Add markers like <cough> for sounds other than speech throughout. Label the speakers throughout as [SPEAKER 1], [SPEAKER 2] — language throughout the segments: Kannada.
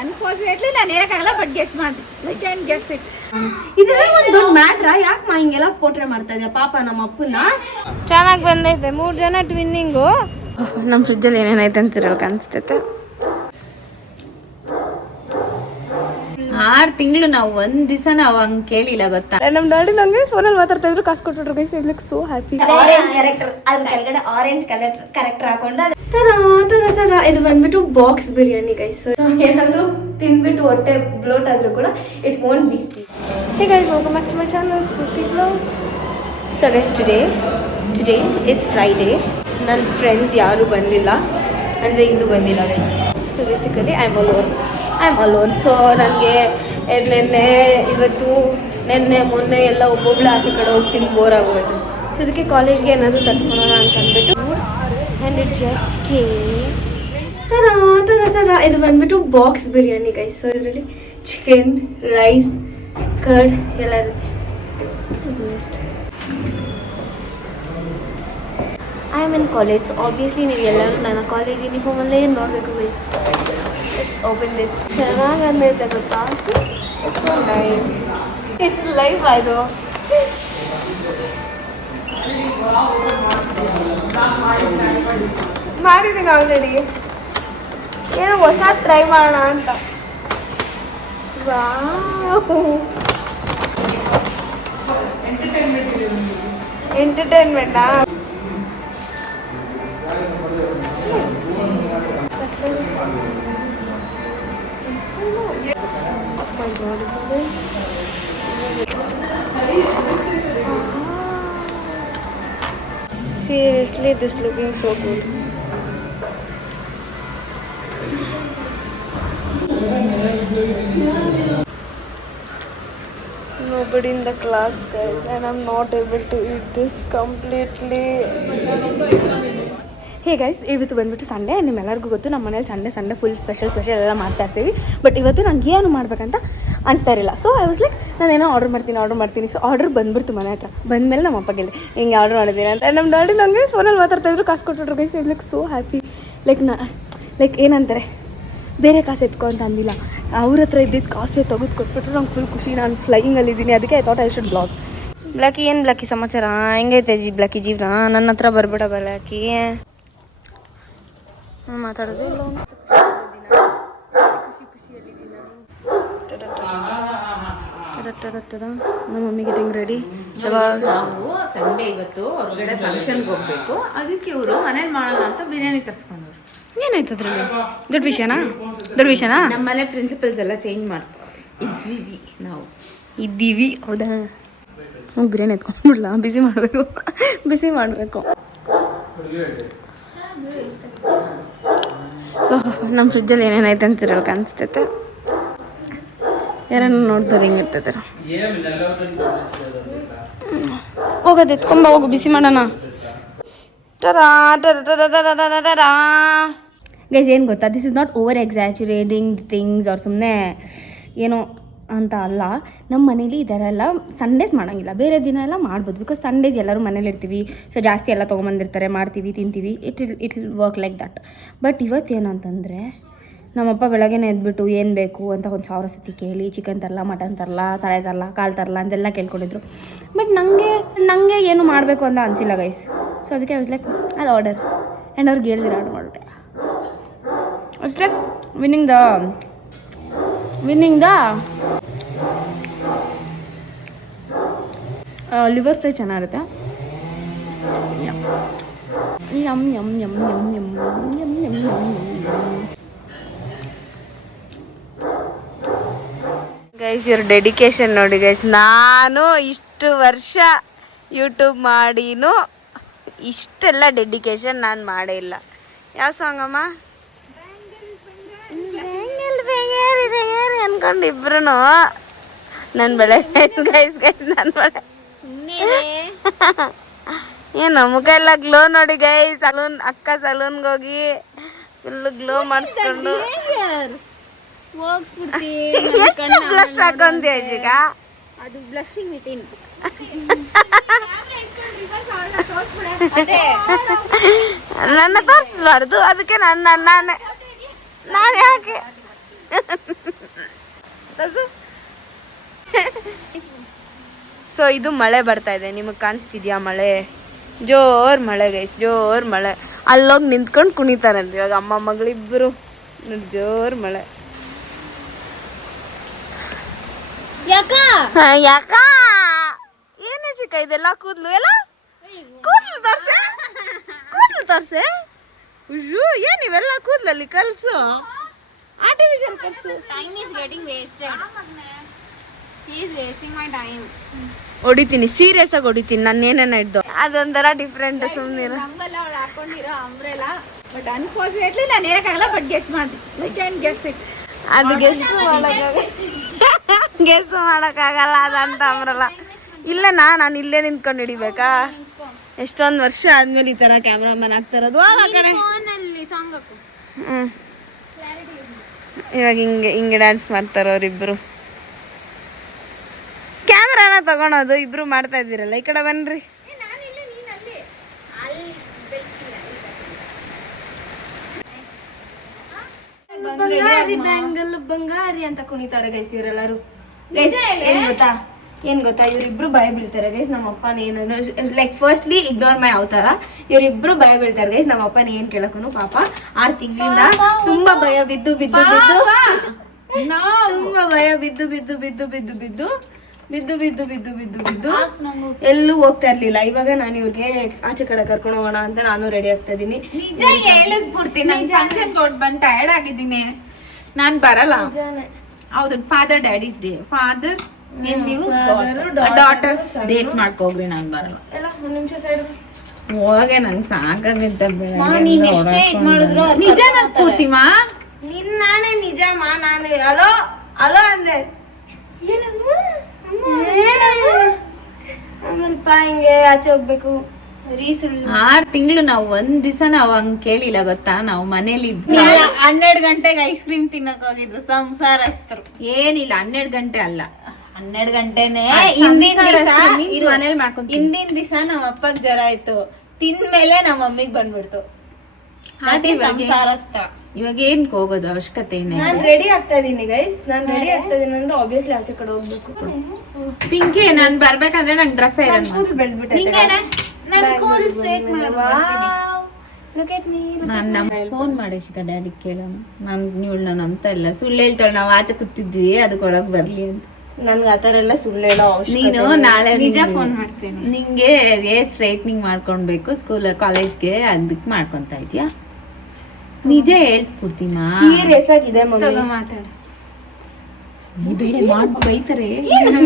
[SPEAKER 1] ಅನ್ಫಾರ್ಚುನೇಟ್ಲಿ ನಾನು ಹೇಳಕ್ಕಾಗಲ್ಲ ಬಟ್ ಗೆಸ್ ಮಾಡಿ ಐ ಕ್ಯಾನ್ ಗೆಸ್ ಇಟ್
[SPEAKER 2] ಇದೆಲ್ಲ ಒಂದ್ ದೊಡ್ಡ ಮ್ಯಾಟ್ರಾ ಯಾಕೆ ಮಾ ಹಿಂಗೆಲ್ಲ ಪೋಟ್ರೆ ಮಾಡ್ತಾ ಇದ್ಯಾ ಪಾಪ ನಮ್ಮ ಅಪ್ಪನ
[SPEAKER 1] ಚೆನ್ನಾಗಿ ಬಂದೈತೆ ಮೂರು ಜನ ಟ್ವಿನ್ನಿಂಗು
[SPEAKER 2] ನಮ್ಮ ಫ್ರಿಜ್ಜಲ್ಲಿ ಏನೇನೈತೆ ಅಂತಿರೋಕೆ ಕಾಣಿಸ್ತೈತೆ
[SPEAKER 1] ಆರು ತಿಂಗಳು ನಾವು ಒಂದ್ ದಿವಸ ನಾವು ಹಂಗ್ ಕೇಳಿಲ್ಲ ಗೊತ್ತಾ?
[SPEAKER 2] ನಮ್ ಡ್ಯಾಡಿ ನಂಗೆ ಫೋನಲ್ಲಿ ಮಾತಾಡ್ತಾ ಇದ್ರು ಕಾಸು ಕೊಟ್ಬಿಟ್ರು ಗೈಸ್ ಇಡ್ಲಿಕ್ಕೆ ಸೋ ಹ್ಯಾಪಿ ಆರೆಂಜ್ ಕ್ಯಾರೆಕ್ಟರ್ ಅದ್ರ ಕೆಳಗಡೆ ಆರೆಂಜ್ ಕಲರ್ ಕ್ಯಾರೆಕ್ಟರ್ ಹಾಕೊಂಡು. ಇದು ಬಂದ್ಬಿಟ್ಟು ಬಾಕ್ಸ್ ಬಿರಿಯಾನಿ ಗೈಸ್ ಏನಾದ್ರು ತಿನ್ಬಿಟ್ಟು ಹೊಟ್ಟೆ ಬ್ಲೋಟ್ ಆದ್ರೂ ಕೂಡ ಇಟ್ ಓನ್ ಬೀಸಿ C hey guys welcome back to my channel Spoorthi vlogs so guys today today is Friday ನನ್ನ ಫ್ರೆಂಡ್ಸ್ ಯಾರು ಬಂದಿಲ್ಲ. ಅಂದರೆ ಇಂದು ಬಂದಿಲ್ಲ guys so basically I am alone I am alone so ನನಗೆ ನಿನ್ನೆ, ಇವತ್ತು, ನೆನ್ನೆ, ಮೊನ್ನೆ ಎಲ್ಲ ಒಬ್ಬೊಬ್ಳು ಆಚೆ ಕಡೆ ಹೋಗಿ ತಿಂದು ಬೋರ್ ಆಗೋಯ್ತು. ಸೊ ಇದಕ್ಕೆ ಕಾಲೇಜ್ಗೆ ಏನಾದರೂ ತರಿಸ್ಕೊಳೋಣ ಅಂತ ಅಂದ್ಬಿಟ್ಟು ಆ್ಯಂಡ್ ಇಟ್ ಜಸ್ಟ್ ಕೇ ತರ ಇದು ಬಂದ್ಬಿಟ್ಟು ಬಾಕ್ಸ್ ಬಿರಿಯಾನಿ ಗೈಸ್ ಸೊ ಇದರಲ್ಲಿ ಚಿಕನ್ ರೈಸ್ ಕರ್ಡ್ ಎಲ್ಲ ಇರುತ್ತೆ. I am in college obviously ನೀವು ಎಲ್ಲರೂ ನನ್ನ ಕಾಲೇಜ್ ಯೂನಿಫಾರ್ಮಲ್ಲೇ ನೋಡಬೇಕು ಗೈಸ್ ಓಪನ್ ದಿಸ್ ಚೆನ್ನಾಗಿ ಅನ್ನೈತೆ ಗೊತ್ತಾ? ಲೈಫ್ <laughs> ಅದು. ಮಾಡಿದ್ದೀನಿ ಆಲ್ರೆಡಿ ಏನೋ ಹೊಸ ಟ್ರೈ ಮಾಡೋಣ ಅಂತ. ಎಂಟರ್ಟೈನ್ಮೆಂಟಾ ಮಾಡಿದ್ದಾರೆ seriously this looking so good nobody in the class guys and I am not able to it this completely hey guys ಇವತ್ತು ಬಂದುಬಿಟ್ಟು ಸಂಡೇ ಆ್ಯಂಡ್ ನಿಮ್ಮೆಲ್ಲರಿಗೂ ಗೊತ್ತು ನಮ್ಮ ಮನೇಲಿ Sunday Sunday full special special ಎಲ್ಲ ಮಾಡ್ತಾ ಇರ್ತೀವಿ. ಬಟ್ ಇವತ್ತು ನಂಗೆ ಏನು ಮಾಡ್ಬೇಕಂತ ಅನಿಸ್ತಾ ಇರಲಿಲ್ಲ. ಸೊ ಐ ವಾಸ್ ಲೈಕ್ ನಾನು ಏನೋ ಆರ್ಡರ್ ಮಾಡ್ತೀನಿ ಆರ್ಡರ್ ಮಾಡ್ತೀನಿ. ಸೊ ಆರ್ಡರ್ ಬಂದ್ಬಿಡ್ತು ಮನೆ ಹತ್ರ. ಬಂದಮೇಲೆ ನಮ್ಮ ಅಪ್ಪ ಗೆಲ್ಲಿ ಹಿಂಗೆ ಆರ್ಡರ್ ಮಾಡಿದ್ದೀನಿ ಅಂತ. ನಮ್ಮ ಡ್ಯಾಡಿ ನನಗೆ ಫೋನಲ್ಲಿ ಮಾತಾಡ್ತಾ ಇದ್ರು, ಕಾಸು ಕೊಟ್ಟರು guys I like so happy like ನಾ ಲೈಕ್ ಏನಂತಾರೆ, ಬೇರೆ ಕಾಸು ಎತ್ಕೊ ಅಂತ ಅಂದಿಲ್ಲ. ಅವ್ರ ಹತ್ರ ಇದ್ದಿದ್ದು ಕಾಸೇ ತೆಗೆದು ಕೊಟ್ಬಿಟ್ರು. ನಂಗೆ ಫುಲ್ ಖುಷಿ, ನಾನು ಫ್ಲೈಯಿಂಗಲ್ಲಿ ಇದ್ದೀನಿ. ಅದಕ್ಕೆ I thought I should blog blacky, ಏನು ಬ್ಲಾಕಿ ಸಮಾಚಾರ? ಹೆಂಗೈತೆ ಜಿ, ಬ್ಲಾಕಿ ಜೀವನ? ನನ್ನ ಹತ್ರ ಬರ್ಬೇಡ ಬ್ಲಾಕಿ. ಮಾತಾಡೋದು ಇಲ್ಲ ಅವ್ನು. ಖುಷಿ ಖುಷಿಯಲ್ಲಿದ್ದೀನಿ ನಾನು ಟಡ ಟಡ. Tada tada tada. ನಮ್ಮ ಮಮ್ಮಿ ಗೆಟಿಂಗ್ ರೆಡಿ
[SPEAKER 1] ನಾವು ಸಂಡೇ ಇವತ್ತು ಹೊರಗಡೆ ಫಂಕ್ಷನ್ಗೆ ಹೋಗ್ಬೇಕು. ಅದಕ್ಕೆ ಇವರು ಮನೇಲಿ ಮಾಡೋಣ ಅಂತ ಬಿರಿಯಾನಿ ತರಿಸ್ಕೊಂಡ್ರು
[SPEAKER 2] ಏನಾಯ್ತು ಅದ್ರಲ್ಲಿ? ದೊಡ್ಡ ವಿಷಯನಾ? ದೊಡ್ಡ ವಿಷಯನಾ?
[SPEAKER 1] ನಮ್ಮ ಮನೆ ಪ್ರಿನ್ಸಿಪಲ್ಸ್ ಎಲ್ಲ ಚೇಂಜ್ ಮಾಡ್ತಾರೆ. ಇದ್ದೀವಿ ನಾವು.
[SPEAKER 2] ಇದ್ದೀವಿ ಹೌದಾ? ಹ್ಞೂ ಬಿರಿಯಾನಿ ಎತ್ಕೊಂಡ್ಬಿಡ್ಲ ಬಿಸಿ ಮಾಡಬೇಕು. ಬಿಸಿ ಮಾಡಬೇಕು. ನಮ್ಮ ಫ್ರಿಜ್ಜಲ್ಲಿ ಏನೇನೈತೆ ಅಂತಿರಲ್ಲ ಕಾಣಿಸ್ತೈತೆ? ಯಾರನ್ನ ನೋಡ್ತಾರೆ ಹಿಂಗಿರ್ತೈತೆ ಹೋಗೋದು ಎತ್ಕೊಂಬ ಹೋಗು, ಬಿಸಿ ಮಾಡೋಣ. ಗೈಸ್ ಏನು ಗೊತ್ತಾ? This is not over exaggerating things ಅವ್ರು ಸುಮ್ಮನೆ ಏನೋ ಅಂತ ಅಲ್ಲ. ನಮ್ಮ ಮನೇಲಿ ಈ ಥರ ಎಲ್ಲ ಸಂಡೇಸ್ ಮಾಡೋಂಗಿಲ್ಲ. ಬೇರೆ ದಿನ ಎಲ್ಲ ಮಾಡ್ಬೋದು. ಬಿಕಾಸ್ ಸಂಡೇಸ್ ಎಲ್ಲರೂ ಮನೇಲಿ ಇರ್ತೀವಿ. ಸೊ ಜಾಸ್ತಿ ಎಲ್ಲ ತೊಗೊಂಬಂದಿರ್ತಾರೆ, ಮಾಡ್ತೀವಿ, ತಿಂತೀವಿ. It'll it will work like that but ಇವತ್ತೇನಂತಂದರೆ ನಮ್ಮಪ್ಪ ಬೆಳಗ್ಗೆನೇ ಎದ್ಬಿಟ್ಟು ಏನು ಬೇಕು ಅಂತ ಒಂದು ಸಾವಿರ ಸತಿ ಕೇಳಿ ಚಿಕನ್ ತರಲ ಮಟನ್ ತರಲ ತಲೆ ತರಲ, ಕಾಲು ತರಲಾ ಅಂತೆಲ್ಲ ಕೇಳ್ಕೊಂಡಿದ್ರು. ಬಟ್ ನನಗೆ ನನಗೆ ಏನು ಮಾಡಬೇಕು ಅಂತ ಅನಿಸಿಲ್ಲ ಗೈಸ್ ಸೊ ಅದಕ್ಕೆ ವಾಸ್ ಲೈಕ್ ಅದು ಆರ್ಡರ್ ಆ್ಯಂಡ್ ಅವ್ರಿಗೆ ಹೇಳಿದ್ರೆ ಆರ್ಡರ್ ಮಾಡಿಬಿಟ್ಟೆ. ಅಷ್ಟೇ winning the winning the liver fry ಚೆನ್ನಾಗಿರುತ್ತೆ. Yum yum yum yum yum yum yum yum yum guys ಇವ್ರ ಡೆಡಿಕೇಶನ್ ನೋಡಿ ಗೈಸ್ ನಾನು ಇಷ್ಟು ವರ್ಷ ಯೂಟ್ಯೂಬ್ ಮಾಡಿನೂ ಇಷ್ಟೆಲ್ಲ ಡೆಡಿಕೇಶನ್ ನಾನು ಮಾಡೇ ಇಲ್ಲ. ಯಾವ ಸಾಂಗ್ ಅಮ್ಮ? ಅನ್ಕೊಂಡು ಇಬ್ರು ನನ್ನ ಬೆಳೆ ಗೈಸ್ ಗೈಸ್ ನನ್ನ ಬೆಳೆ. ಏನು ಮುಖ ಎಲ್ಲ ಗ್ಲೋ ನೋಡಿ ಗೈಸ್ ಸಲೂನ್ ಅಕ್ಕ ಸಲೂನ್ಗೆ ಹೋಗಿ ಫುಲ್ ಗ್ಲೋ ಮಾಡಿಸ್ಕೊಂಡು. ಬ್ಲಶ್ <laughs> ಹಾಕೊಂತೀಯ ಈಗ?
[SPEAKER 1] ಅದು ಬ್ಲಶಿಂಗ್ ವಿತ್ ಇನ್
[SPEAKER 2] ನನ್ನ ತೋರಿಸ್ಬಾರ್ದು ಅದಕ್ಕೆ ನನ್ನ ನಾನೇ ನಾನು ಯಾಕೆ? ಸೊ ಇದು ಮಳೆ ಬರ್ತಾ ಇದೆ ನಿಮಗೆ ಕಾಣಿಸ್ತಿದ್ಯಾ ಮಳೆ? ಜೋರ್ ಮಳೆ ಗೈಸ್ ಜೋರ್ ಮಳೆ. ಅಲ್ಲೋಗಿ ನಿಂತ್ಕೊಂಡು ಕುಣಿತಾರಂತ ಇವಾಗ ಅಮ್ಮ ಮಗಳಿಬ್ಬರು ಜೋರ್ ಮಳೆ ಹಾ, ಯಾಕ? ಏನು ಚಿಕ್ಕ ಇದೆಲ್ಲ ಕೂದಲು ಎಲ್ಲ? ಕೂದಲು ತೋರ್ಸೆ? ಕೂದಲು ತೋರ್ಸೆ? ಉಜ್ಜು ಏನ್ ಇವೆಲ್ಲ ಕೂದಲಲ್ಲಿ ಕಲ್ಸು. Artificial ಕಲ್ಸು.
[SPEAKER 3] Time is getting wasted She is wasting my time.
[SPEAKER 2] ಹೊಡಿತೀನಿ ಸೀರಿಯಸ್ ಆಗಿ ಹೊಡಿತೀನಿ ನಾನು ಏನೇನ ಹಿಡ್ದು. ಅದೊಂಥರ ಡಿಫ್ರೆಂಟ್ ಸುಮ್ಮನೆ
[SPEAKER 1] ನಮ್ಮಲ್ಲ ಅವಳು ಹಾಕೊಂಡಿರೋ ಅಂಬ್ರೆಲ್ಲ ಬಟ್ ಅನ್ಫಾರ್ಚುನೇಟ್ಲಿ ನಾನು ಹೇಳಕ್ಕಾಗಲ್ಲ ಬಟ್ ಗೆಸ್ ಮಾಡ್ತೀನಿ. ಯು ಕ್ಯಾನ್ ಗೆಸ್ ಇಟ್
[SPEAKER 2] ಅದು ಗೆಸ್ ಮಾಡಕ್ಕಾಗ ಗೆಸ್ <laughs> ಮಾಡೋಕ್ಕಾಗಲ್ಲ ಅದಂತ ಇಲ್ಲ ಇಲ್ಲನಾ ನಾನು ಇಲ್ಲೇ ನಿಂತ್ಕೊಂಡು ಹಿಡಿಬೇಕಾ? ಎಷ್ಟೊಂದು ವರ್ಷ ಆದ್ಮೇಲೆ ಈ ತರ ಕ್ಯಾಮ್ರಾಮನ್ ಆಗ್ತಾ ಇರೋದು. ಕಡೆ. ಹ್ಮ್. ಇವಾಗ ಹಿಂಗೆ ಹಿಂಗೆ ಡ್ಯಾನ್ಸ್ ಮಾಡ್ತಾರೆ ಅವರಿಬ್ರು ಕ್ಯಾಮ್ರಾನ ತಗೊಳೋದು ಇಬ್ರು ಮಾಡ್ತಾ ಇದ್ದೀರಲ್ಲ ಈ ಕಡೆ ಬನ್ರಿ. ಬಂಗಾರಿ ಬ್ಯಾಂಗಲ್ ಬಂಗಾರಿ ಅಂತ ಕುಣಿತಾರೆ ಗೈಸ್ ಇವರೆಲ್ಲರೂ. ಗೈಸ್ ಏನ್ ಗೊತ್ತಾ? ಏನ್ ಗೊತ್ತಾ? ಇವ್ರಿಬ್ರು ಭಯ ಬೀಳ್ತಾರೆ ಗೈಸ್ ನಮ್ಮ ಅಪ್ಪನ ಏನು ಲೈಕ್ ಫಸ್ಟ್ಲಿ ಇಗ್ನೋರ್ ಮೈ ಅವತಾರ. ಇವರಿಬ್ರು ಭಯ ಬೀಳ್ತಾರೆ ಗೈಸ್ ನಮ್ಮ ಅಪ್ಪನ ಏನ್ ಕೇಳಕ್ಕೂ ಪಾಪ ಆರ್ ತಿಂಗಳಿಂದ ತುಂಬಾ ಭಯ ಬಿದ್ದು ಬಿದ್ದು ಬಿದ್ದು. ತುಂಬಾ ಭಯ ಬಿದ್ದು ಬಿದ್ದು ಬಿದ್ದು ಬಿದ್ದು ಬಿದ್ದು. ಬಿದ್ದು ಬಿದ್ದು ಬಿದ್ದು ಬಿದ್ದು ಬಿದ್ದು. ಎಲ್ಲೂ ಹೋಗ್ತಾ ಇರ್ಲಿಲ್ಲ. ಇವಾಗ ನಾನು ಇವ್ರಿಗೆ ಆಚೆ ಕಡೆ ಕರ್ಕೊಂಡು ಹೋಗೋಣ ಅಂತ ನಾನು ರೆಡಿ ಆಗ್ತಾ ಇದೀನಿ
[SPEAKER 1] ನಿಜ ಹೇಳಿಸ್ಬಿಡ್ತೀನಿ. ನಾನು ಫಂಕ್ಷನ್ ಕೊಟ್ಟು ಬಂದು ಟಯರ್ಡ್ ಆಗಿದ್ದೀನಿ. ನಾನು ಬರಲ್ಲ. ಹೌದು ಫಾದರ್ ಡ್ಯಾಡೀಸ್ ಡೇ ಫಾದರ್ ನೀವು ಡಾಟರ್ಸ್ ಡೇಟ್ ಮಾಡ್ಕೋಗ್ರಿ ನಾನು ಬರಲ್ಲ. ಹೋಗೆ ನಂಗೆ ಸಾಕಾಗಿದ್ದ ನಿಜ ನನ್ ಸ್ಫೂರ್ತಿಮಾ
[SPEAKER 2] ನಿನ್ ನಾನೇ ನಿಜಮ್ಮ ನಾನು. ಅಲೋ ಅಲೋ ಅಂದೆ. ಆಮೇಲೆ ಪಾ ಹಿಂಗೆ ಆಚೆ ಹೋಗ್ಬೇಕು.
[SPEAKER 1] ಆರ್ ತಿಂಗಳು ನಾವು ಒಂದ್ ದಿವಸ ನಾವು ಹಂಗ್ ಕೇಳಿಲ್ಲ ಗೊತ್ತಾ? ನಾವು ಮನೇಲಿ ಇದ್ವಿ
[SPEAKER 3] ಹನ್ನೆರಡು ಗಂಟೆಗೆ ಐಸ್ ಕ್ರೀಮ್ ತಿನ್ನಕ್ ಹೋಗಿದ್ರು ಸಂಸಾರಸ್ಥರು.
[SPEAKER 1] ಏನಿಲ್ಲ ಹನ್ನೆರಡು ಗಂಟೆ ಅಲ್ಲ.
[SPEAKER 3] ಹನ್ನೆರಡು ಗಂಟೆನೆ ಹಿಂದಿನ
[SPEAKER 1] ಮನೇಲಿ ಮಾಡ್ಕೊಂಡು
[SPEAKER 3] ಹಿಂದಿನ ದಿವಸ ನಮ್ಮ ಅಪ್ಪಗ್ ಜ್ವರ ಆಯ್ತು. ತಿಂದ್ಮೇಲೆ ನಮ್ಮ ಮಮ್ಮಿಗ್ ಬಂದ್ಬಿಡ್ತು.
[SPEAKER 1] ಸಂಸಾರಸ್ತ
[SPEAKER 3] ಸಂಸಾರಸ್ಥ.
[SPEAKER 1] ಇವಾಗ ಏನ್ ಹೋಗೋದು ಅವಶ್ಯಕತೆ ಏನಿಲ್ಲ
[SPEAKER 2] ನಾನ್ ರೆಡಿ ಆಗ್ತಾ ಇದೀನಿ ಗೈಸ್ ನಾನ್ ರೆಡಿ ಆಗ್ತಾ ಇದೀನಿ ಅಂದ್ರೆ ಆಬ್ವಿಯಸ್ಲಿ ಆಚೆ ಕಡೆ ಹೋಗ್ಬೇಕು.
[SPEAKER 1] ಪಿಂಕಿ ನಾನ್ ಬರ್ಬೇಕಂದ್ರೆ ನಂಗೆ ಡ್ರೆಸ್ ಇರಲ್ಲ.
[SPEAKER 2] ಕೂದಲು
[SPEAKER 1] ಬೆಳ್ದ್ಬಿಟ್ಟೆ
[SPEAKER 3] ನಾನು ಕೂದಲು ಸ್ಟ್ರೇಟ್
[SPEAKER 2] ಮಾಡ್ಬಿಡ್ತೀನಿ
[SPEAKER 1] ನಾನು ಫೋನ್ ಮಾಡಿ ಶಿಖಾ ಡ್ಯಾಡಿ ಕೇಳೋಣ. ನಾನ್ ನಾನು ಅಂತ ಇಲ್ಲ. ಸುಳ್ಳು ಹೇಳ್ತಾಳೆ ನಾವು ಆಚೆ ಕೂತಿದ್ವಿ ಅದಕ್ಕೆ ಒಳಗ್ ಬರ್ಲಿ ಅಂತ.
[SPEAKER 2] ನನ್ಗೆ ಆತರ ಎಲ್ಲ ಸುಳ್ಳು ಹೇಳೋ ಅವಶ್ಯಕತೆ
[SPEAKER 1] ನೀನು ನಾಳೆ
[SPEAKER 3] ನಿಜ ಫೋನ್ ಮಾಡ್ತೀನಿ.
[SPEAKER 1] ನಿಂಗೆ ಏ ಸ್ಟ್ರೈಟ್ನಿಂಗ್ ಮಾಡ್ಕೊಳ್ಬೇಕು ಸ್ಕೂಲ್ ಕಾಲೇಜ್ಗೆ ಅದಕ್ಕೆ ಮಾಡ್ಕೊಂತ ಇದ್ಯಾ? ನಿಜ ಹೇಳ್ಸ್ಬಿಡ್ತೀಮಾ
[SPEAKER 2] ಸೀರಿಯಸ್ ಆಗಿದೆ ಮಮ್ಮಿ
[SPEAKER 3] ಮಾತಾಡು.
[SPEAKER 1] ನೀ ಬೇಡ ಮಾಡ್ ಬೈತಾರೆ.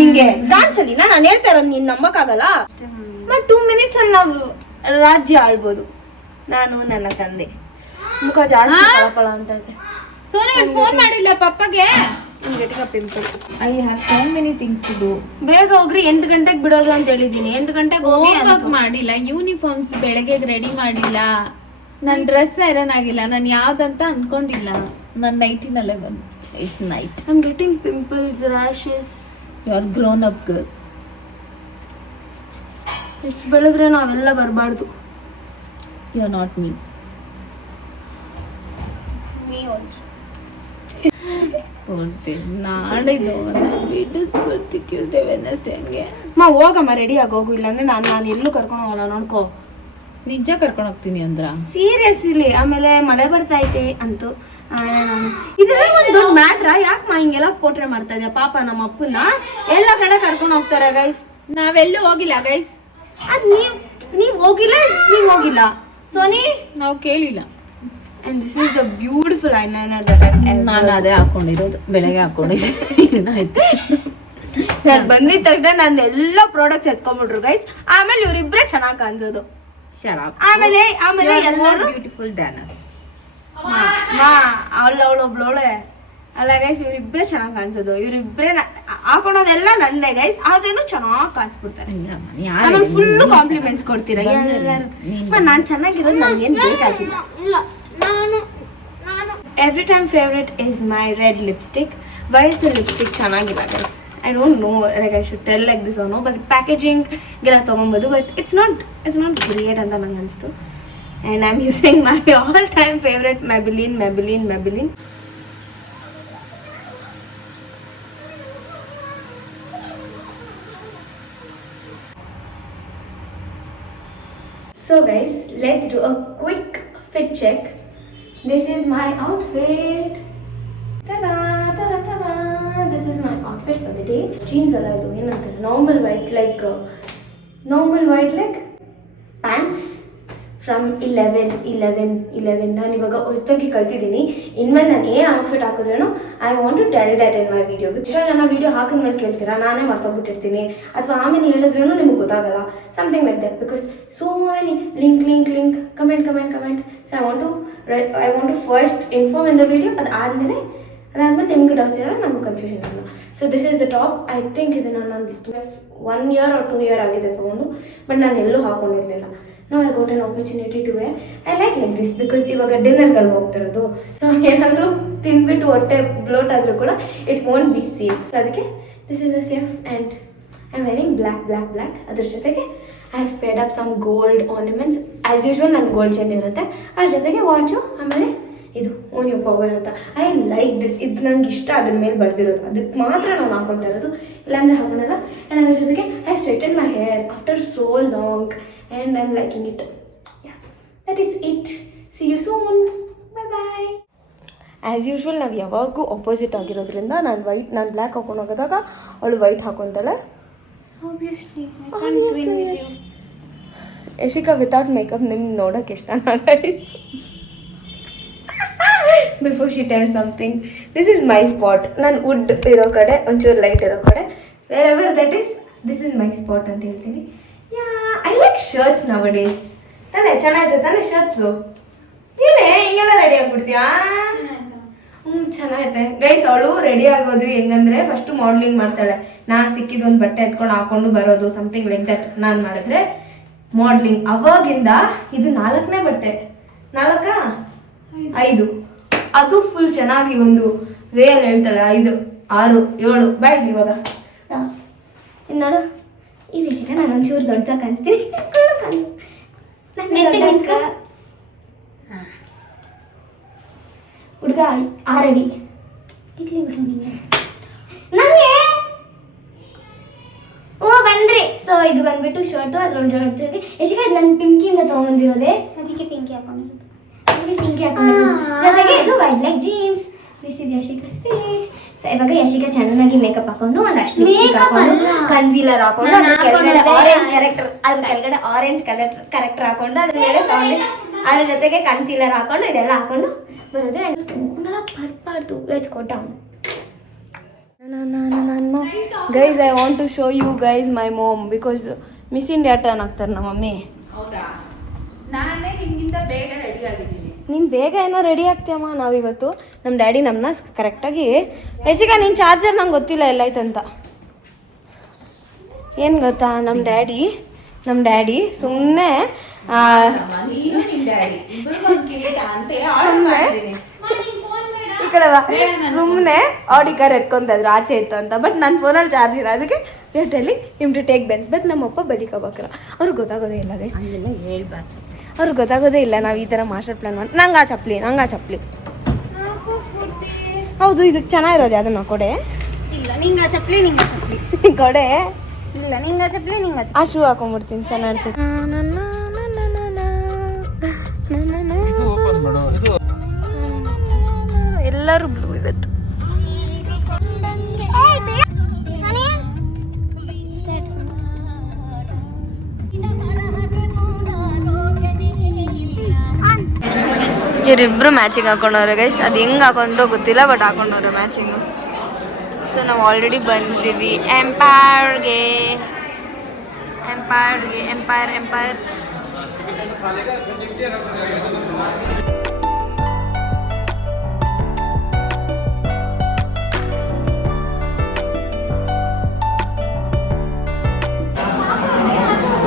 [SPEAKER 2] ನಿಂಗೆ? ಕಾನ್ಸಲಿ ನಾನು ಹೇಳ್ತಾ ಇರೋದು ನೀನ್ ನಂಬಕ್ಕಾಗಲ್ಲ? ಬಟ್ ಟೂ ಮಿನಿಟ್ಸ್ ಅಲ್ಲಿ ನಾವು ರಾಜ್ಯ ಆಳ್ಬೋದು. ನಾನು ನನ್ನ ತಂದೆ. ಮುಖ ಜಾಸ್ತಿ ಫಳ ಅಂತ ಇದೆ.
[SPEAKER 1] ಸೋನಿ ಫೋನ್ ಮಾಡಿಲ್ಲ ಪಪ್ಪಗೆ?
[SPEAKER 2] Pimple
[SPEAKER 1] I have so many things to do
[SPEAKER 2] ಬೇಗ ಹೋಗ್ರಿ ಎಂಟು ಗಂಟೆಗೆ ಬಿಡೋದು ಅಂತ ಹೇಳಿದೀನಿ ಎಂಟು ಗಂಟೆಗೆ ಹೋಗಿ
[SPEAKER 1] ಮಾಡಿಲ್ಲ ಯೂನಿಫಾರ್ಮ್ಸ್ ಬೆಳಗ್ಗೆ ರೆಡಿ ಮಾಡಿಲ್ಲ. ನನ್ ಡ್ರೆಸ್ ಐರನ್ ಆಗಿಲ್ಲ. ನಾನು ಯಾವ್ದಂತ ಅನ್ಕೊಂಡಿಲ್ಲ. ನನ್ನ ನೈಟಿನಲ್ಲೇ ಬಂದು. It night
[SPEAKER 2] I'm getting pimples rashes
[SPEAKER 1] you are grown up girl
[SPEAKER 2] ಎಷ್ಟು ಬೆಳೆದ್ರೆ ನಾವೆಲ್ಲ ಬರಬಾರ್ದು.
[SPEAKER 1] ಯು ಆರ್ ನಾಟ್ ಮೀ ನಾಡಿದ್ದು ಹೋಗೋಣ ಬಿಡು ಬರ್ತಿ ಟ್ಯೂಸ್ಡೇ ವೆನಸ್ಡೇ ಹಂಗೆ.
[SPEAKER 2] ಮಾ ಹೋಗಮ್ಮ ರೆಡಿ ಆಗಿ ಹೋಗು. ಇಲ್ಲಾಂದ್ರೆ ನಾನು ನಾನು ಎಲ್ಲೂ ಕರ್ಕೊಂಡು ಹೋಗಲ್ಲ ನೋಡ್ಕೋ.
[SPEAKER 1] ನಿಜ ಕರ್ಕೊಂಡು ಹೋಗ್ತೀನಿ ಅಂದ್ರ?
[SPEAKER 2] ಸೀರಿಯಸ್ಲಿ ಆಮೇಲೆ ಮಳೆ ಬರ್ತಾ ಐತೆ ಅಂತು. ಇದೆಲ್ಲ ಒಂದು ದೊಡ್ಡ ಮ್ಯಾಟ್ರ? ಯಾಕೆ ಮಾ ಹಿಂಗೆಲ್ಲ ಪೋಟ್ರೆ ಮಾಡ್ತಾ ಇದ್ಯಾ? ಪಾಪ ನಮ್ಮ ಅಪ್ಪನ ಎಲ್ಲ ಕಡೆ ಕರ್ಕೊಂಡು ಹೋಗ್ತಾರೆ ಗೈಸ್
[SPEAKER 1] ನಾವೆಲ್ಲೂ ಹೋಗಿಲ್ಲ ಗೈಸ್
[SPEAKER 2] ಅದ್ ನೀವ್ ನೀವ್ ಹೋಗಿಲ್ಲ ನೀವ್ ಹೋಗಿಲ್ಲ. ಸೋನಿ?
[SPEAKER 1] ನಾವು ಕೇಳಿಲ್ಲ.
[SPEAKER 2] And this is the beautiful eyeliner
[SPEAKER 1] ನಾನು ಅದೇ ಹಾಕೊಂಡಿರೋದು. ಬೆಳಗ್ಗೆ ಹಾಕೊಂಡಿದ್ದೆ. ಏನಾಯ್ತು
[SPEAKER 2] ಸರ್ ಬಂದಿದ ತಕ್ಷಣ ನಾನು ಎಲ್ಲ ಪ್ರಾಡಕ್ಟ್ಸ್ ಎತ್ಕೊಂಡ್ಬಿಟ್ರು ಗೈಸ್ ಆಮೇಲೆ ಇವ್ರಿಬ್ರೇ ಚೆನ್ನಾಗಿ ಕಾಣಿಸೋದು. ಆಮೇಲೆ ಆಮೇಲೆ ಎಲ್ಲರೂ
[SPEAKER 1] ಬ್ಯೂಟಿಫುಲ್ ಡ್ಯಾನಸ್
[SPEAKER 2] ಮಾ ಅವಳ ಅವಳೊಬ್ಳವಳೆ ಅಲ್ಲ ಗೈಸ್ ಇವ್ರಿಬ್ರೆ ಚೆನ್ನಾಗಿ ಕಾಣಿಸೋದು. ಇವ್ರಿಬ್ರೇ ಹಾಕೊಳೋದೆಲ್ಲ ನಂದೇ ಗೈಸ್ ಆದ್ರೂ ಚೆನ್ನಾಗಿ ಕಾಣಿಸ್ಬಿಡ್ತಾರೆ. ಆಮೇಲೆ ಫುಲ್ ಕಾಂಪ್ಲಿಮೆಂಟ್ಸ್ ಕೊಡ್ತೀರಾ? ನಾನು ಚೆನ್ನಾಗಿರೋದು ನನಗೇನು ಬೇಕಾಗಿಲ್ಲ.
[SPEAKER 3] ನಾನು ನಾನು.
[SPEAKER 2] Every time favourite is my red lipstick ವಯಸ್ಸು ಲಿಪ್ಸ್ಟಿಕ್ ಚೆನ್ನಾಗಿಲ್ಲ guys I don't know, like I should tell like this or no, but packaging but it's not it's not great and the then and I'm <laughs> using my all-time favorite Maybelline, Maybelline, Maybelline. So guys, let's do a quick fit check. This is my outfit. Ta-da! My jeans ಅಲ್ಲ ಇದು, ಏನಂತಾರೆ? Normal white like normal white like pants from eleven eleven eleven ನಾನು ಇವಾಗ ಹೊಸದಾಗಿ ಕಲ್ತಿದ್ದೀನಿ. ಇನ್ಮೇಲೆ ನಾನು ಏನು ಔಟ್ಫಿಟ್ ಹಾಕಿದ್ರೂ I want to tell that in my video because ನನ್ನ ವಿಡಿಯೋ ಹಾಕಿದ್ಮೇಲೆ ಕೇಳ್ತೀರಾ? ನಾನೇ ಮರ್ತೋಗ್ಬಿಟ್ಟಿರ್ತೀನಿ. ಅಥವಾ ಆಮೇಲೆ ಹೇಳಿದ್ರೂ ನಿಮ್ಗೆ ಗೊತ್ತಾಗಲ್ಲ. Something like that because so many link link link comment comment comment I want to I want to first inform in the video ಅದಾದಮೇಲೆ ಅದಾದ್ಮೇಲೆ ನಿಮ್ಗೆ ಡೌಟ್ಸ್ ಇರಲ್ಲ ನನಗೂ ಕನ್ಫ್ಯೂಷನ್ ಇರಲ್ಲ. So this is the top I think ಇದನ್ನು ನಾನು one year or two year ಆಗಿದೆ ತೊಗೊಂಡು ಬಟ್ ನಾನು ಎಲ್ಲೂ ಹಾಕೊಂಡಿರಲಿಲ್ಲ. No I got an opportunity to wear I like like this because ಇವಾಗ ಡಿನ್ನರ್ಗಲ್ಲಿ ಹೋಗ್ತಿರೋದು. ಸೊ ಏನಾದರೂ ತಿಂದ್ಬಿಟ್ಟು ಹೊಟ್ಟೆ ಬ್ಲೋಟ್ ಆದರೂ ಕೂಡ it won't be safe so ಅದಕ್ಕೆ this is a safe and I am wearing black black black ಅದ್ರ ಜೊತೆಗೆ I have paired up some gold ornaments as usual ನನ್ನ ಗೋಲ್ಡ್ ಚೈನ್ ಇರುತ್ತೆ. ಅದ್ರ ಜೊತೆಗೆ ವಾಚು ಆಮೇಲೆ ಇದು ಓನ್ ಯು ಪವರ್ ಅಂತ. ಐ ಲೈಕ್ ದಿಸ್ ಇದು ನಂಗೆ ಇಷ್ಟ ಅದ್ರ ಮೇಲೆ ಬರ್ದಿರೋದು. ಅದಕ್ಕೆ ಮಾತ್ರ ನಾನು ಹಾಕೊಳ್ತಾ ಇರೋದು. ಇಲ್ಲಾಂದರೆ ಹಾಕೊಳಲ್ಲ ಆ್ಯಂಡ್ ಅದ್ರ ಜೊತೆಗೆ I straighten my hair after so long and I am liking it that is it see you soon bye bye as usual ನಾವು ಯಾವಾಗೂ ಅಪೋಸಿಟ್ ಆಗಿರೋದ್ರಿಂದ ನಾನು ವೈಟ್ ನಾನು ಬ್ಲ್ಯಾಕ್ ಹಾಕೊಂಡು ಹೋಗೋದಾಗ ಅವಳು ವೈಟ್ ಹಾಕೊತಾಳೆ. ಯಶಿಕಾ ವಿತೌಟ್ ಮೇಕಪ್ ನಿಮ್ಗೆ ನೋಡೋಕೆ ಇಷ್ಟ before she tell something this is my spot ನಾನು ವುಡ್ ಇರೋ ಕಡೆ ಒಂಚೂರು ಲೈಟ್ ಇರೋ ಕಡೆ. Wherever that is this is my spot ಅಂತ ಹೇಳ್ತೀನಿ. Yeah I like shirts nowadays ತಾನೇ ಚೆನ್ನಾಗಿದೆ ತಾನೇ ಶರ್ಟ್ಸು ಏನೇ ಹಿಂಗೆಲ್ಲ ರೆಡಿ ಆಗ್ಬಿಡ್ತೀಯಾ? ಹ್ಞೂ ಚೆನ್ನಾಗೈತೆ. ಗೈಸ್ ಅವಳು ರೆಡಿ ಆಗೋದು ಹೆಂಗಂದ್ರೆ ಫಸ್ಟ್ ಮಾಡ್ಲಿಂಗ್ ಮಾಡ್ತಾಳೆ. ನಾನು ಸಿಕ್ಕಿದ್ದು ಒಂದು ಬಟ್ಟೆ ಎತ್ಕೊಂಡು ಹಾಕೊಂಡು ಬರೋದು ಸಮಥಿಂಗ್ ಲೈಕ್ ದಟ್ ನಾನು ಮಾಡಿದ್ರೆ ಮಾಡ್ಲಿಂಗ್ ಅವಾಗಿಂದ ಇದು ನಾಲ್ಕನೇ ಬಟ್ಟೆ. ನಾಲ್ಕಾ? ಐದು. ಅದು ಫುಲ್ ಚೆನ್ನಾಗಿ ಒಂದು ವೇ ಅಲ್ಲಿ ಹೇಳ್ತಾಳೆ ಐದು ಆರು ಏಳು ಬಾಯ್ ಇವಾಗ. ನೋಡು. ಈ ರೀತಿ ನಾನು ಒಂಚೂರು ದೊಡ್ಡದಾಗ ಕಾಣಿಸ್ತೀನಿ. ಹುಡುಗ ಆರಡಿ. ಇರ್ಲಿ ಬಿಡು ನೀನೆ. ನನಗೆ? ಓ ಬಂದ್ರಿ. ಸೊ ಇದು ಬಂದ್ಬಿಟ್ಟು ಶರ್ಟು ಅದ್ರೊಳಗೆ ಎಷ್ಟು ನನ್ನ ಪಿಂಕಿಯಿಂದ ತೊಗೊಂಬಂದಿರೋದೆ? ಅದಕ್ಕೆ ಪಿಂಕಿ ಹಾಕೊಂಡಿರೋದು ಪಿಂಕಿ ಹಾಕೊಂಡು ಜೊತೆಗೆ ಇದು like jeans this is Yashika speech so ಇವಾಗ ಯಶಿಕಾ ಚೆನ್ನಾಗಿ ಮೇಕಪ್ ಹಾಕೊಂಡು ಒಂದಷ್ಟು ಹಾಕೊಂಡು ಕನ್ಸೀಲರ್ ಹಾಕೊಂಡು. ಆರೆಂಜ್ ಕ್ಯಾರೆಕ್ಟರ್ ಅದ್ರ ಕೆಳಗಡೆ ಆರೆಂಜ್ ಕಲರ್ ಕರೆಕ್ಟರ್ ಹಾಕೊಂಡು ಅದ್ರ ಮೇಲೆ ಅದ್ರ ಜೊತೆಗೆ ಕನ್ಸೀಲರ್ ಹಾಕೊಂಡು ಇದೆಲ್ಲ ಹಾಕೊಂಡು ಬರೋದು. ಬರ್ಬಾರ್ದು. Let's go down guys I want to show you guys my mom because miss India turn ಆಗ್ತಾರೆ ನಮ್ಮ ಮಮ್ಮಿ.
[SPEAKER 1] ಹೌದಾ? ನಾನೇ ನಿಮ್ಗಿಂತ ಬೇಗ ರೆಡಿ ಆಗಿದ್ದೀನಿ.
[SPEAKER 2] ನೀನು ಬೇಗ ಏನೋ ರೆಡಿ ಆಗ್ತೀಯಮ್ಮ ನಾವಿವತ್ತು. ನಮ್ಮ ಡ್ಯಾಡಿ ನಮ್ಮನ್ನ ಕರೆಕ್ಟಾಗಿ ಯಶಿಕ ನಿನ್ನ ಚಾರ್ಜರ್ ನಂಗೆ ಗೊತ್ತಿಲ್ಲ ಎಲ್ಲೈತಂತ ಏನು ಗೊತ್ತಾ? ನಮ್ಮ ಡ್ಯಾಡಿ ನಮ್ಮ ಡ್ಯಾಡಿ ಸುಮ್ಮನೆ ಈ ಕಡೆ ಸುಮ್ಮನೆ ಆಡಿ ಕಾರ್ ಎತ್ಕೊಂತಿದ್ರು ಆಚೆ ಇತ್ತು ಅಂತ. ಬಟ್ ನನ್ನ ಫೋನಲ್ಲಿ ಚಾರ್ಜ್ ಇಲ್ಲ. ಅದಕ್ಕೆ ಟೇಕ್ ಬೆನ್ಸ್ ಬಟ್ ನಮ್ಮಪ್ಪ ಬಲಿಕೋಬೇಕ್ರ ಅವ್ರಿಗೆ ಗೊತ್ತಾಗೋದೇ ಇಲ್ಲ
[SPEAKER 1] ಹೇಳ್ಬಾರ್ದು.
[SPEAKER 2] ಅವ್ರಿಗೆ ಗೊತ್ತಾಗೋದೇ ಇಲ್ಲ ನಾವು ಈ ಥರ ಮಾಸ್ಟರ್ ಪ್ಲಾನ್ ಮಾಡಿ ನಂಗೆ ಆ ಚಪ್ಪಲಿ ನಂಗೆ ಆ ಚಪ್ಪಲಿ ಹೌದು ಇದಕ್ಕೆ ಚೆನ್ನಾಗಿರೋದು ಅದನ್ನ ಕೊಡೆ
[SPEAKER 3] ಇಲ್ಲ ನಿಂಗ ಚಪ್ಲಿ ನಿಂಗ ಚಪ್ಪಲಿ
[SPEAKER 2] ಕೊಡೆ
[SPEAKER 3] ಇಲ್ಲ ನಿಂಗ ಚಪ್ಲಿ ನಿಂಗೆ
[SPEAKER 2] ಆ ಶೂ ಹಾಕೊಂಡ್ಬಿಡ್ತೀನಿ ಚೆನ್ನಾಗಿರ್ತೀನಿ ಎಲ್ಲರೂ ಇವರಿಬ್ರು ಮ್ಯಾಚಿಂಗ್ ಹಾಕೊಂಡವ್ರೆ ಗೈಸ್ ಅದು ಹೆಂಗೆ ಹಾಕೊಂಡ್ರೋ ಗೊತ್ತಿಲ್ಲ ಬಟ್ ಹಾಕೊಂಡವ್ರೆ ಮ್ಯಾಚಿಂಗ್. ಸೊ ನಾವು ಆಲ್ರೆಡಿ ಬಂದಿದ್ದೀವಿ ಎಂಪೈರ್ಗೆ ಎಂಪೈರ್ಗೆ ಎಂಪೈರ್ ಎಂಪೈರ್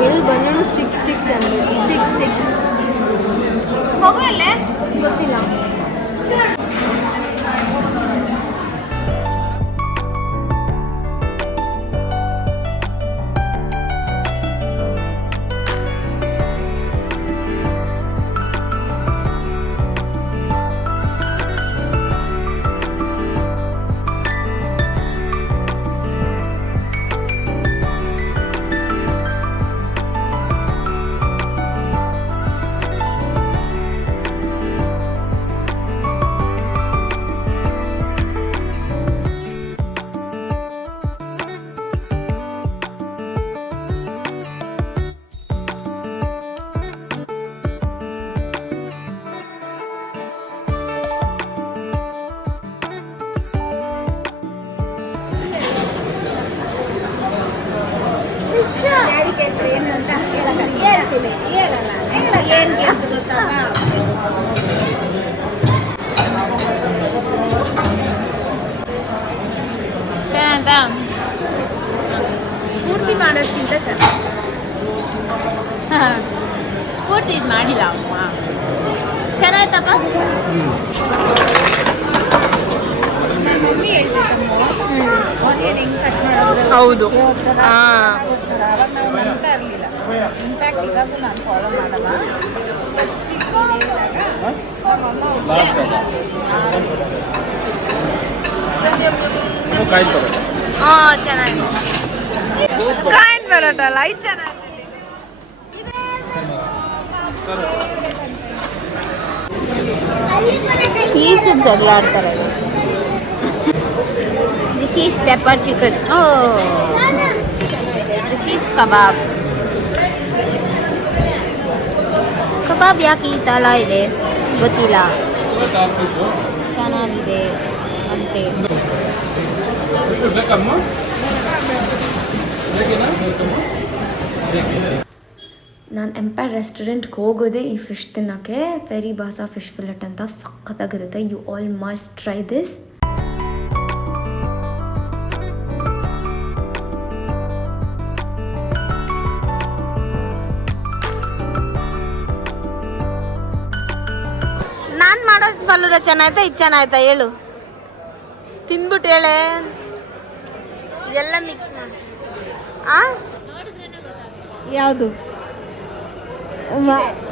[SPEAKER 2] ಎಲ್ಲಿ ಬಂದ್ರು ಸಿಕ್ಸ್ ಸಿಕ್ಸ್ ಅಂದರೆ ಸಿಕ್ಸ್ ಸಿಕ್ಸ್
[SPEAKER 3] ಹೋಗು ಅಲ್ಲೇ
[SPEAKER 2] ಗೊತ್ತಿಲ್ಲ.
[SPEAKER 4] ಹೌದು.
[SPEAKER 1] ಅವಾಗ ನಾವು ನಂಬ್ತಾ ಇರಲಿಲ್ಲ. ಇನ್ಫ್ಯಾಕ್ಟ್ ಇವಾಗೂ ನಾನು ಫಾಲೋ ಮಾಡಲ್ಲ.
[SPEAKER 4] ಹಾಂ ಚೆನ್ನಾಗಿದೆ. ಕಾಯಿನ್ ಪರೋಟ ಅಲ್ಲ ಇದು ಚೆನ್ನಾಗಿದೆ
[SPEAKER 2] ಪೀಸ್ ಜಗಳ ಆಡ್ತಾರೆ is pepper chicken oh is is ಕಬಾಬ್ ಕಬಾಬ್ ಯಾಕೆ ಈ ಥರ ಇದೆ? ಗೊತ್ತಿಲ್ಲ. ಚೆನ್ನಾಗಿದೆ ಅಂತೆ.
[SPEAKER 4] ನಾನು ಎಂಪೈರ್ ರೆಸ್ಟೋರೆಂಟ್ಗೆ ಹೋಗೋದೇ ಈ ಫಿಶ್ ತಿನ್ನೋಕ್ಕೆ ಫೆರಿ ಬಾಸಾ ಫಿಶ್ ಫಿಲೆಟ್ ಅಂತ ಸಖತ್ತಾಗಿರುತ್ತೆ. You all must try this
[SPEAKER 2] ಮಾಡೋದು ಫಲೂಡ ಚೆನ್ನಾಯ್ತಾ ಇದು ಚೆನ್ನಾಯ್ತಾ ಹೇಳು. ತಿಂದ್ಬಿಟ್ಟು ಹೇಳೆ. ಇದೆಲ್ಲ ಮಿಕ್ಸ್ ಮಾಡಿ. ಆ? ಯಾವುದು?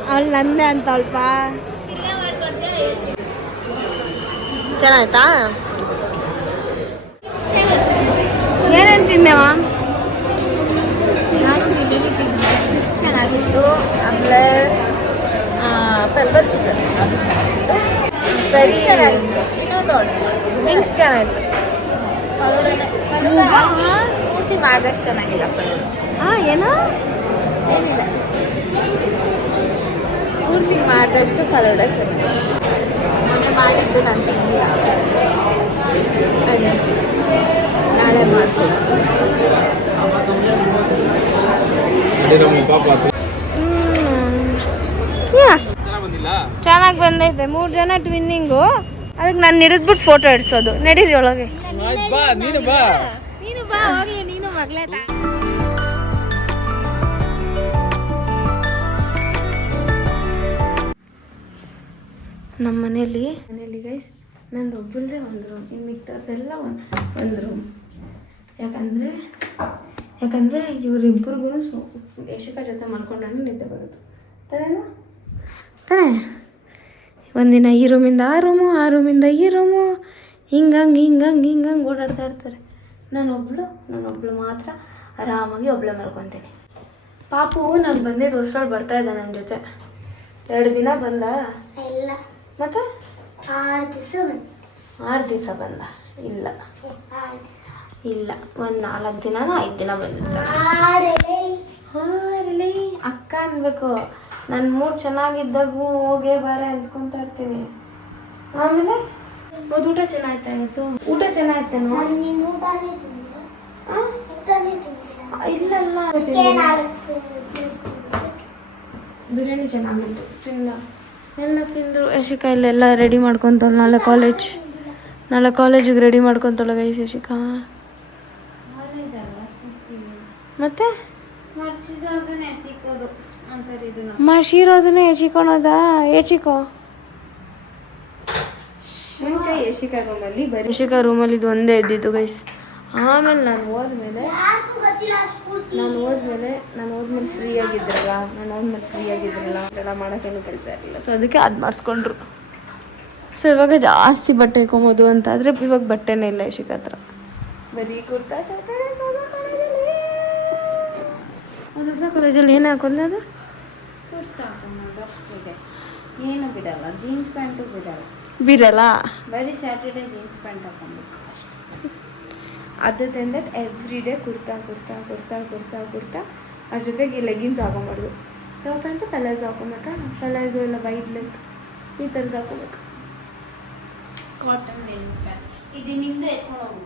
[SPEAKER 2] ಅವಳು ನಂದೆ ಅಂತ ಅಲ್ಪ. ಚೆನ್ನಾಯ್ತಾ?
[SPEAKER 4] ಏನೇನು ತಿಂದೆವ?
[SPEAKER 1] ನಾನು ಚೆನ್ನಾಗಿತ್ತು? ಆಮೇಲೆ ಪೆಪ್ಪರ್ ಚಿಕನ್ ಅದು ಚೆನ್ನಾಗಿತ್ತು ವೆರಿ ಚೆನ್ನಾಗಿತ್ತು ಇನ್ನೊಂದು ವಿಂಗ್ಸ್ ಚೆನ್ನಾಗಿತ್ತು ಫಲೂಡನೆ ಪೂರ್ತಿ ಮಾಡಿದಷ್ಟು ಚೆನ್ನಾಗಿಲ್ಲ
[SPEAKER 4] ಹಾಂ ಏನೋ?
[SPEAKER 1] ಏನಿಲ್ಲ. ಪೂರ್ತಿ ಮಾಡಿದಷ್ಟು ಫಲೋಡ ಚೆನ್ನಾಗಿಲ್ಲ ಮೊನ್ನೆ ಮಾಡಿದ್ದು ನಾನು ತಿಂದಿಲ್ಲ. ನಾಳೆ ಮಾಡ್ತೀನಿ.
[SPEAKER 4] ಯಸ್ ಚೆನ್ನಾಗಿ ಬಂದೈತೆ. ಮೂರು ಜನ ಟ್ವಿನ್ನಿಂಗು ಅದಕ್ಕೆ ನಾನು ಹಿಡಿದ್ಬಿಟ್ಟು ಫೋಟೋ ಇಡ್ಸೋದು. ನಡೀರಿ ಒಳಗೆ.
[SPEAKER 1] ನೀನು ಬಾ. ಹೋಗ್ಲಿ ನೀನು ಮಗಳೇ
[SPEAKER 4] ನಮ್ಮ ಮನೇಲಿ. ಮನೇಲಿ ಗೈಸ್ ನಂದು ಒಬ್ಬಳದೇ ಒಂದು ರೂಮ್ ಇನ್ನು ಮಿಕ್ತವ್ರದ್ದೆಲ್ಲ ಒಂದು ಒಂದು ರೂಮ್ ಯಾಕಂದರೆ ಯಾಕಂದರೆ ಇವರಿಬ್ಬರಿಗೂ ಸೊ ಯಶಕ ಜೊತೆ ಮಲ್ಕೊಂಡ್ರೆ ನಿದ್ದೆ ಬರೋದು ತಾನೇನ ತಾನೇ? ಒಂದಿನ ಈ ರೂಮಿಂದ ಆ ರೂಮು ಆ ರೂಮಿಂದ ಈ ರೂಮು ಹಿಂಗಂಗೆ ಹಿಂಗಂಗೆ ಹಿಂಗಂಗೆ ಓಡಾಡ್ತಾ ಇರ್ತಾರೆ. ನಾನೊಬ್ಳು ನಾನೊಬ್ಳು ಮಾತ್ರ ಆರಾಮಾಗಿ ಒಬ್ಳೆ ಮಲ್ಕೊತೀನಿ. ಪಾಪು ನಾನು ಬಂದಿದ್ದು ಹೊಸ್ರಲ್ಲಿ ಬರ್ತಾ ಇದ್ದ ನನ್ನ ಜೊತೆ. ಎರಡು ದಿನ ಬಂದ?
[SPEAKER 5] ಇಲ್ಲ.
[SPEAKER 4] ಮತ್ತೆ?
[SPEAKER 5] ಆರು ದಿವಸ ಬಂದ.
[SPEAKER 4] ಆರು ದಿವಸ ಬಂದ? ಇಲ್ಲ. ಇಲ್ಲ. ಒಂದು ನಾಲ್ಕು ದಿನನೂ ಐದು ದಿನ
[SPEAKER 5] ಬಂದ
[SPEAKER 4] ಹಾರಲಿ ಅಕ್ಕ ಅನ್ಬೇಕು. ನನ್ನ ಮೂಡ್ ಚೆನ್ನಾಗಿದ್ದಾಗೂ ಹೋಗೇ ಬಾರೆ ಅಂದ್ಕೊಂತ ಇರ್ತೀನಿ. ಆಮೇಲೆ? ಹೌದು ಊಟ ಚೆನ್ನಾಗಿತ್ತು ಇವತ್ತು ಊಟ ಚೆನ್ನಾಯ್ತೇನೋ ಇಲ್ಲಲ್ಲ. ಬಿರಿಯಾನಿ ಚೆನ್ನಾಗಿತ್ತು. ತಿನ್ನ ಎಲ್ಲ ತಿಂದರು ಯಶಿಕಾ ಇಲ್ಲೆಲ್ಲ ರೆಡಿ ಮಾಡ್ಕೊತಾಳೆ ನಾಳೆ ಕಾಲೇಜ್ ನಾಳೆ ಕಾಲೇಜಿಗೆ ರೆಡಿ ಮಾಡ್ಕೊತಾಳೆ ಗೈಸ್ ಯಶಿಕಾ ಮತ್ತೆ? ಮರ್ಸಿರೋದನ್ನ ಎಚಿಕೊಳೋದ? ಹೆಚ್ಚಿಕೋ ಮುಂಚೆ ಯಶಿಕಾ ರೂಮಲ್ಲಿ ಬರೀ ಯಶಿಕಾ ರೂಮಲ್ಲಿ ಇದು ಒಂದೇ ಇದ್ದಿದ್ದು ಗೈಸ್ ಆಮೇಲೆ ನಾನು ಹೋದ್ಮೇಲೆ ನಾನು ಹೋದ್ಮೇಲೆ ನಾನು ಹೋದ್ಮೇಲೆ ಫ್ರೀ ಆಗಿದ್ರಲ್ಲ ನಾನು ಹೋದ್ಮೇಲೆ ಫ್ರೀ ಆಗಿದ್ರಲ್ಲ ಅದೆಲ್ಲ ಮಾಡೋಕ್ಕೇನು ಕೆಲಸ ಇರಲಿಲ್ಲ ಸೊ ಅದಕ್ಕೆ ಅದು ಮಾಡಿಸ್ಕೊಂಡ್ರು. ಸೊ ಇವಾಗ ಜಾಸ್ತಿ ಬಟ್ಟೆ ಇಕ್ಕೊಂಬೋದು ಅಂತ ಆದರೆ ಇವಾಗ ಬಟ್ಟೆನೇ ಇಲ್ಲ ಯಶಿಕ ಹತ್ರ. ಬರೀ ಕುರ್ತಾ ಸಾಕಾರೆ ಹೊಸ ಕಾಲೇಜಲ್ಲಿ ಏನು ಹಾಕೊಂಡೆ ಅದು?
[SPEAKER 1] ಕುರ್ತಾ ಹಾಕೊಂಡು ಅಷ್ಟೇ ಗೈಸ್ ಏನು ಬಿಡಲ್ಲ ಜೀನ್ಸ್ ಪ್ಯಾಂಟು ಬಿಡಲ್ಲ.
[SPEAKER 4] ಬಿಡಲ್ಲ?
[SPEAKER 1] ಬರೀ ಸ್ಯಾಟರ್ಡೆ ಜೀನ್ಸ್ ಪ್ಯಾಂಟ್ ಹಾಕೊಬೇಕು ಅಷ್ಟೇ.
[SPEAKER 4] Other than that every day kurta kurta kurta kurta kurta. ಅದ್ರ ಜೊತೆಗೆ ಲೆಗಿನ್ಸ್ ಹಾಕೊಂಬಾರ್ದು ಯಾವ ಪ್ಯಾಂಟು ಪಲಾಜ್ ಹಾಕೊಬೇಕಾ? ಪಲಾಜೋ ಎಲ್ಲ ವೈಟ್ ಲೆಗ್ ಈ ಥರದ್ದು ಹಾಕೋಬೇಕು?
[SPEAKER 1] ಕಾಟನ್ ಇದು ನಿಂದು ಎತ್ಕೊಂಡು ಹೋಗು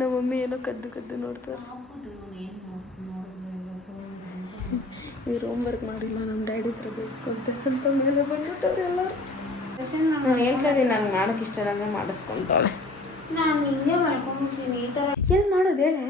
[SPEAKER 4] ನಮ್ಮ ಮಮ್ಮಿ ಏನೋ ಕದ್ದು ಕದ್ದು ನೋಡ್ತಾರೆ
[SPEAKER 1] ಹೌದು ಏನು ನೋಡಿದ್ರು
[SPEAKER 4] ಇವ್ರು ಹೋಮ್ ವರ್ಕ್ ಮಾಡಿಲ್ಲ ನಮ್ಮ ಡ್ಯಾಡಿ ಹತ್ರ ಬೇಯಿಸ್ಕೊಂತ ಅಂತ ಮೇಲೆ ಬಂದ್ಬಿಟ್ಟವ್ರು ಎಲ್ಲರೂ. ನಾನು ಹೇಳ್ತಾ ಇದ್ದೀನಿ ನಾನು ಮಾಡೋಕೆ ಇಷ್ಟ ಮಾಡಿಸ್ಕೊಂತಾಳೆ
[SPEAKER 1] ನಾನು ಹಿಂಗೆ ಮಾಡ್ಕೊಂಡ್ಬಿಡ್ತೀನಿ ಈ
[SPEAKER 4] ಎಲ್ಲಿ ಮಾಡೋದು ಹೇಳೆ?